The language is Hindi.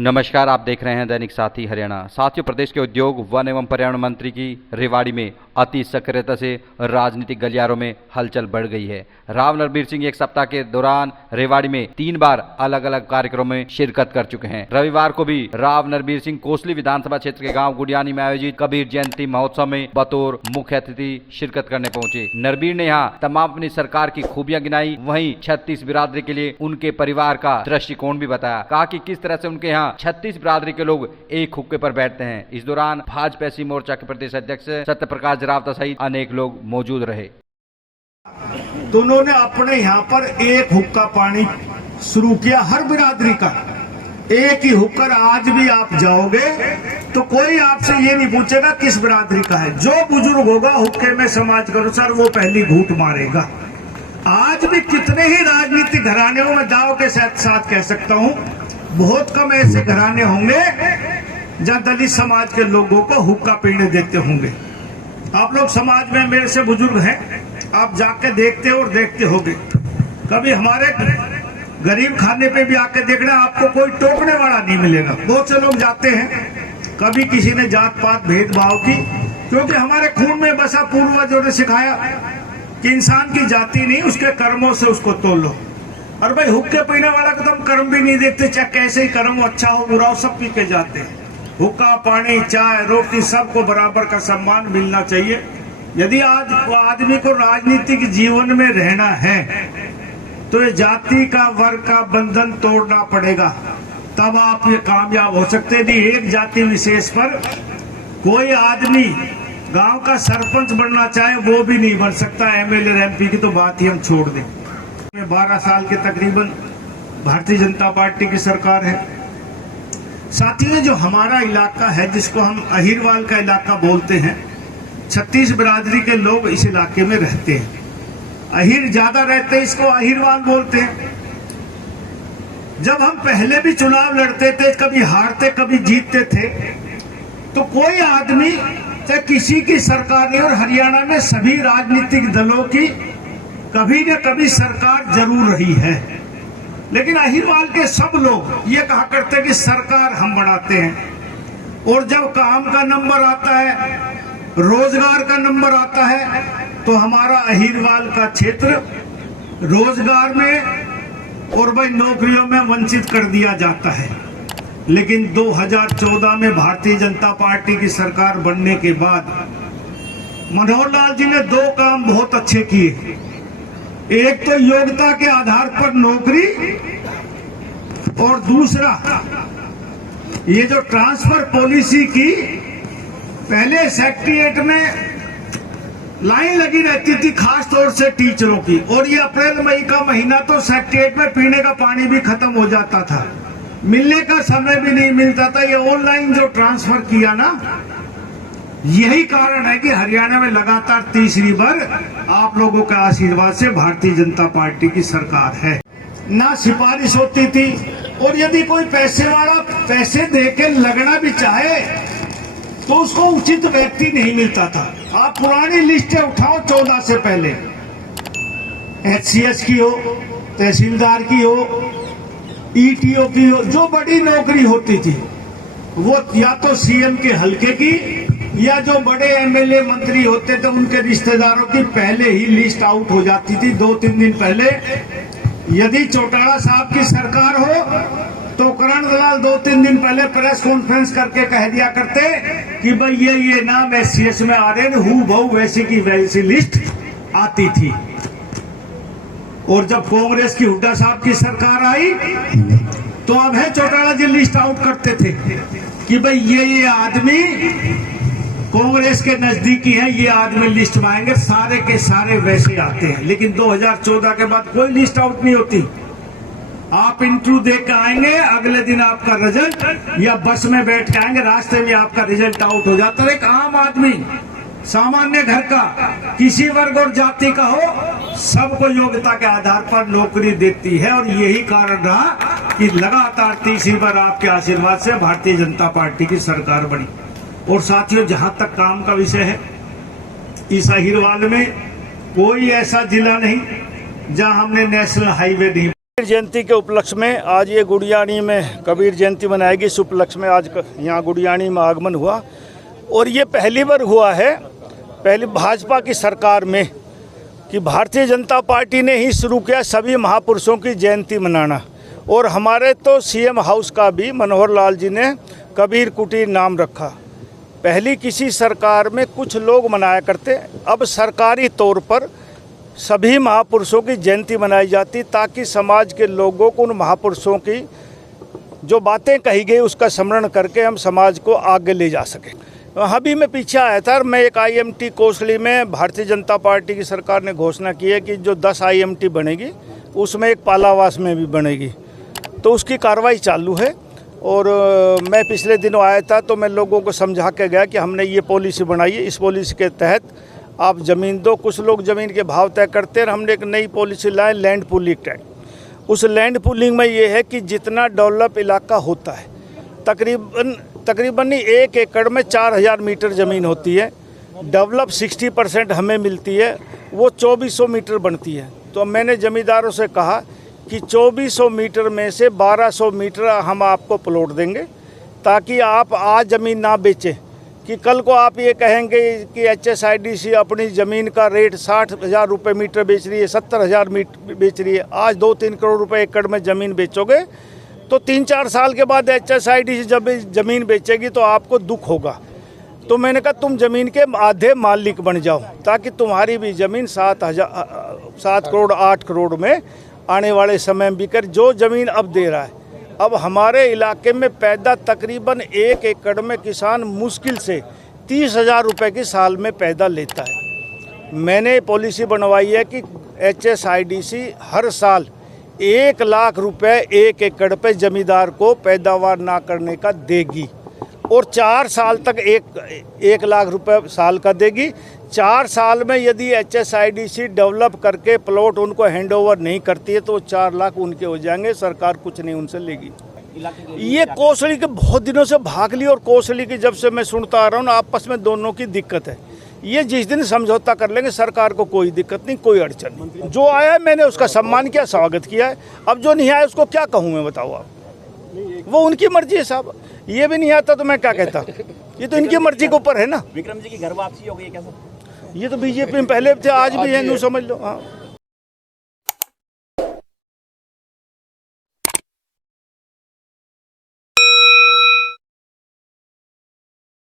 नमस्कार, आप देख रहे हैं दैनिक साथी हरियाणा। साथियों, प्रदेश के उद्योग, वन एवं पर्यावरण मंत्री की रेवाड़ी में अति सक्रियता से राजनीतिक गलियारों में हलचल बढ़ गई है। राव नरबीर सिंह एक सप्ताह के दौरान रेवाड़ी में 3 बार अलग अलग कार्यक्रमों में शिरकत कर चुके हैं। रविवार को भी राव नरबीर सिंह कोसली विधानसभा क्षेत्र के गांव गुडियानी में आयोजित कबीर जयंती महोत्सव में बतौर मुख्य अतिथि शिरकत करने पहुंचे। नरबीर ने यहाँ तमाम अपनी सरकार की खूबियां गिनाई, वहीं 36 बिरादरी के लिए उनके परिवार का दृष्टिकोण भी बताया। कहा कि किस तरह से उनके यहाँ 36 बिरादरी के लोग एक हुक्के पर बैठते हैं। इस दौरान भाजपा एससी मोर्चा के प्रदेश अध्यक्ष सत्यप्रकाश जरावता सहित अनेक लोग मौजूद रहे। तो उन्होंने अपने यहाँ पर एक हुक्का पानी शुरू किया, हर बिरादरी का एक ही हुक्का। आज भी आप जाओगे तो कोई आपसे ये नहीं पूछेगा किस बिरादरी का है। जो बुजुर्ग होगा हुक्के में समाज करो सर, वो पहली घूंट मारेगा। आज भी कितने ही राजनीतिक घरानों में दाव के साथ कह सकता हूँ, बहुत कम ऐसे घराने होंगे जहां दलित समाज के लोगों को हुक्का पीने देते होंगे। आप लोग समाज में मेरे से बुजुर्ग हैं, आप जाके देखते और देखते होंगे। कभी हमारे गरीब खाने पे भी आके देखना, आपको कोई टोकने वाला नहीं मिलेगा। बहुत से लोग जाते हैं, कभी किसी ने जात पात भेदभाव की, क्योंकि हमारे खून में बसा पूर्वजों ने सिखाया कि इंसान की जाति नहीं, उसके कर्मों से उसको तोल लो। और भाई हुक्के पीने वाला को तो हम कर्म भी नहीं देखते, चाहे कैसे ही कर्म हो, अच्छा हो बुरा हो, सब पी के जाते हैं। हुक्का, पानी, चाय, रोटी सबको बराबर का सम्मान मिलना चाहिए। यदि आज आदमी को राजनीतिक जीवन में रहना है तो ये जाति का, वर्ग का बंधन तोड़ना पड़ेगा, तब आप ये कामयाब हो सकते। नहीं एक जाति विशेष पर कोई आदमी गांव का सरपंच बनना चाहे वो भी नहीं बन सकता। एमएलए एमपी की तो बात ही हम छोड़ दें। 12 साल के तकरीबन भारतीय जनता पार्टी की सरकार है। साथियों, जो हमारा इलाका है जिसको हम अहिरवाल का इलाका बोलते हैं, 36 बिरादरी के लोग इस इलाके में रहते हैं। अहिर ज्यादा रहते हैं, इसको अहिरवाल बोलते हैं। जब हम पहले भी चुनाव लड़ते थे, कभी हारते कभी जीतते थे, तो कोई आदमी चाहे किसी की सरकार नहीं, और हरियाणा में सभी राजनीतिक दलों की कभी न कभी सरकार जरूर रही है। लेकिन अहिरवाल के सब लोग ये कहा करते हैं कि सरकार हम बनाते हैं। और जब काम का नंबर आता है, रोजगार का नंबर आता है, तो हमारा अहिरवाल का क्षेत्र रोजगार में और भाई नौकरियों में वंचित कर दिया जाता है। लेकिन 2014 में भारतीय जनता पार्टी की सरकार बनने के बाद मनोहर लाल जी ने 2 काम बहुत अच्छे किए। एक तो योग्यता के आधार पर नौकरी, और दूसरा ये जो ट्रांसफर पॉलिसी की, पहले सेक्रेटेरिएट में लाइन लगी रहती थी खास तौर से टीचरों की, और ये अप्रैल मई का महीना तो सेक्रेटेरिएट में पीने का पानी भी खत्म हो जाता था, मिलने का समय भी नहीं मिलता था। ये ऑनलाइन जो ट्रांसफर किया ना, यही कारण है कि हरियाणा में लगातार तीसरी बार आप लोगों के आशीर्वाद से भारतीय जनता पार्टी की सरकार है। ना सिफारिश होती थी, और यदि कोई पैसे वाला पैसे देके लगना भी चाहे तो उसको उचित व्यक्ति नहीं मिलता था। आप पुरानी लिस्टें उठाओ 14 से पहले, एचसीएस की हो, तहसीलदार की हो, ईटीओ की हो, जो बड़ी नौकरी होती थी वो या तो सीएम के हल्के की, या जो बड़े एमएलए मंत्री होते थे उनके रिश्तेदारों की पहले ही लिस्ट आउट हो जाती थी 2-3 दिन पहले। यदि चौटाला साहब की सरकार हो तो करण दलाल 2-3 दिन पहले प्रेस कॉन्फ्रेंस करके कह दिया करते कि भाई ये नाम एससीएस में आ रहे हैं, हूँ बहु वैसी की वैसी लिस्ट आती थी। और जब कांग्रेस की हुड्डा साहब की सरकार आई तो अब है चौटाला जी लिस्ट आउट करते थे कि भाई ये आदमी कांग्रेस के नजदीकी है, ये आदमी लिस्ट में आएंगे। सारे के सारे वैसे आते हैं। लेकिन 2014 के बाद कोई लिस्ट आउट नहीं होती। आप इंटरव्यू दे के आएंगे, अगले दिन आपका रिजल्ट, या बस में बैठ के आएंगे, रास्ते में आपका रिजल्ट आउट हो जाता है। एक आम आदमी, सामान्य घर का, किसी वर्ग और जाति का हो, सबको योग्यता के आधार पर नौकरी देती है। और यही कारण रहा कि लगातार तीसरी बार आपके आशीर्वाद से भारतीय जनता पार्टी की सरकार बनी। और साथियों, जहां तक काम का विषय है, इस अहिरवाल में कोई ऐसा जिला नहीं जहां हमने नेशनल हाईवे नहीं जयंती के उपलक्ष्य में आज ये गुड़ियानी में कबीर जयंती मनाएगी। इस उपलक्ष्य में आज यहाँ गुड़ियानी में आगमन हुआ और ये पहली बार हुआ है, पहली भाजपा की सरकार में, कि भारतीय जनता पार्टी ने ही शुरू किया सभी महापुरुषों की जयंती मनाना। और हमारे तो सीएम हाउस का भी मनोहर लाल जी ने कबीर कुटीर नाम रखा। पहली किसी सरकार में कुछ लोग मनाया करते, अब सरकारी तौर पर सभी महापुरुषों की जयंती मनाई जाती, ताकि समाज के लोगों को उन महापुरुषों की जो बातें कही गई उसका स्मरण करके हम समाज को आगे ले जा सकें। अभी मैं पीछे आया था, मैं एक IMT कोसली में भारतीय जनता पार्टी की सरकार ने घोषणा की है कि जो 10 IMT बनेगी उसमें एक पालावास में भी बनेगी, तो उसकी कार्रवाई चालू है। और मैं पिछले दिनों आया था तो मैं लोगों को समझा के गया कि हमने ये पॉलिसी बनाई है, इस पॉलिसी के तहत आप ज़मीन दो। कुछ लोग ज़मीन के भाव तय करते हैं, हमने एक नई पॉलिसी लाए, लैंड पूलिंग एक्ट। उस लैंड पूलिंग में ये है कि जितना डेवलप इलाका होता है, तकरीबन 1 एकड़ में 4000 मीटर ज़मीन होती है, डेवलप 60% हमें मिलती है, वो 2400 मीटर बनती है। तो मैंने ज़मींदारों से कहा कि 2400 मीटर में से 1200 मीटर हम आपको प्लॉट देंगे, ताकि आप आज ज़मीन ना बेचें कि कल को आप ये कहेंगे कि HSIDC अपनी ज़मीन का रेट 60,000 रुपये मीटर बेच रही है, 70,000 मीटर बेच रही है। आज 2-3 करोड़ रुपए एकड़ में ज़मीन बेचोगे तो 3-4 साल के बाद HSIDC जब ज़मीन बेचेगी तो आपको दुख होगा। तो मैंने कहा तुम ज़मीन के आधे मालिक बन जाओ, ताकि तुम्हारी भी ज़मीन 7 करोड़ 8 करोड़ में आने वाले समय में बिकर। जो ज़मीन अब दे रहा है, अब हमारे इलाके में पैदा तकरीबन 1 एकड़ में किसान मुश्किल से 30,000 रुपये की साल में पैदा लेता है। मैंने पॉलिसी बनवाई है कि HSIDC हर साल 1 लाख रुपए 1 एकड़ पे जमींदार को पैदावार ना करने का देगी, और 4 साल तक 1 लाख रुपए साल का देगी। 4 साल में यदि HSIDC डेवलप करके प्लॉट उनको हैंडओवर नहीं करती है तो 4 लाख उनके हो जाएंगे, सरकार कुछ नहीं उनसे लेगी। ये कोसली के बहुत दिनों से भाग ली, और कोसली की जब से मैं सुनता आ रहा हूँ ना, आपस में दोनों की दिक्कत है। ये जिस दिन समझौता कर लेंगे सरकार को कोई दिक्कत नहीं, कोई अड़चन नहीं। जो आया मैंने उसका सम्मान किया, स्वागत किया है। अब जो नहीं आया उसको क्या कहूँ मैं, बताओ आप, वो उनकी मर्जी है साहब। ये भी नहीं आता तो मैं क्या कहता, ये तो इनकी मर्जी के ऊपर है ना। विक्रम जी की घर वापसी हो गई कैसा? ये तो बीजेपी में पहले थे, आज भी है, यूँ समझ लो। हाँ।